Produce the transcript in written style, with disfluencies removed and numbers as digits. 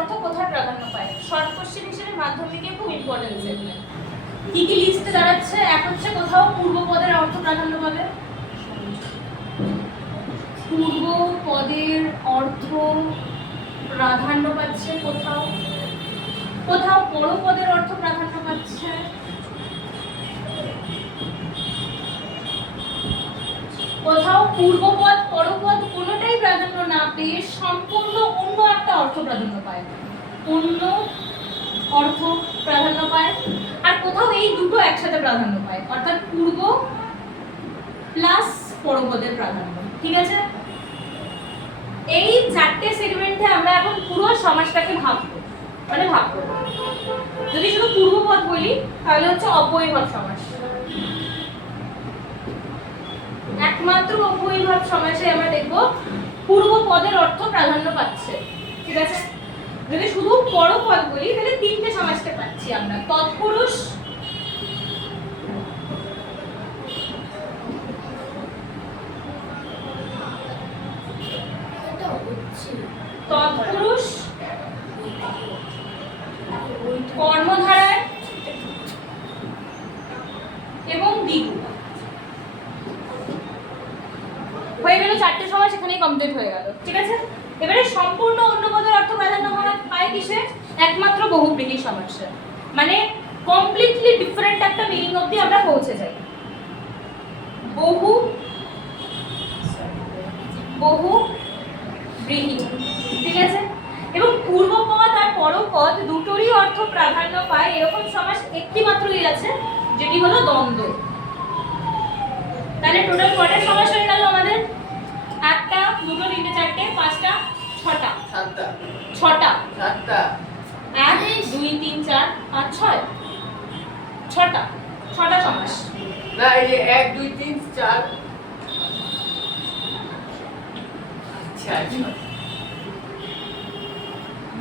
অর্থ কোথায় প্রাধান্য পায়? শর্ট কোশ্চেন হিসেবে মাধ্যমিকে খুব ইম্পর্টেন্স এগুলো। কি কি লিস্টে দাঁড়াচ্ছে? এক হচ্ছে কোথাও পূর্বপদের অর্থ প্রাধান্য পাবে, পূর্বপদের অর্থ প্রাধান্য পাচ্ছে কোথাও, কোথাও পরপদের অর্থ প্রাধান্য পাচ্ছে, কোথাও পূর্বপদ পরপদ কোনোটাই প্রাধান্য না পেয়ে সম্পূর্ণ অন্য একটা অর্থ প্রাধান্য পায়, অন্য অর্থ প্রাধান্য পায়, আর কোথাও এই দুটো একসাথে প্রাধান্য পায়, অর্থাৎ পূর্ব প্লাস পরপদের প্রাধান্য। ঠিক আছে, এই চারটে সেগমেন্টে আমরা এখন পুরো সমাসটাকে ভাববো, মানে ভাববো। যদি শুধু পূর্বপদ বলি তাহলে হচ্ছে অব্যয়ীভাব সমাস, একমাত্র অব্যয়ীভাব সমাসে আমরা দেখব পূর্বপদের অর্থ প্রাধান্য পাচ্ছে। ঠিক আছে, যদি শুধু পরপদ বলি তাহলে তিনটে সমাসকে পাচ্ছি আমরা, তৎপুরুষ, তৎপুরুষ, কর্মধারায় এবং দ্বিগু। হয়ে গেল চারটে সমাস, এখানেই কমপ্লিট হয়ে গেল। ঠিক আছে, এবারে সম্পূর্ণ অন্য পদের অর্থ প্রাধান্য পায় কিসে? একমাত্র বহুব্রীহি সমাসে, মানে কমপ্লিটলি ডিফারেন্ট একটা মিনিং অবধি আমরা পৌঁছে যাই। বহুব্রীহি। ঠিক আছে, এবং পূর্বপদ আর পরপদ দুটোরই অর্থ প্রাধান্য পায় এরকম সমাস একটি মাত্রই আছে, যেটি হলো দ্বন্দ্ব। তাহলে টোটাল কয়টা সমাস হয়ে গেল আমাদের? একটা, দুটো, তিনটে, চারটে, পাঁচটা, ছটা, ছটা, এক, দুই, তিন, চার, পাঁচ, ছয়, ছটা, ছটা সমাস। না, এই যে 1 2 3 4, আচ্ছা।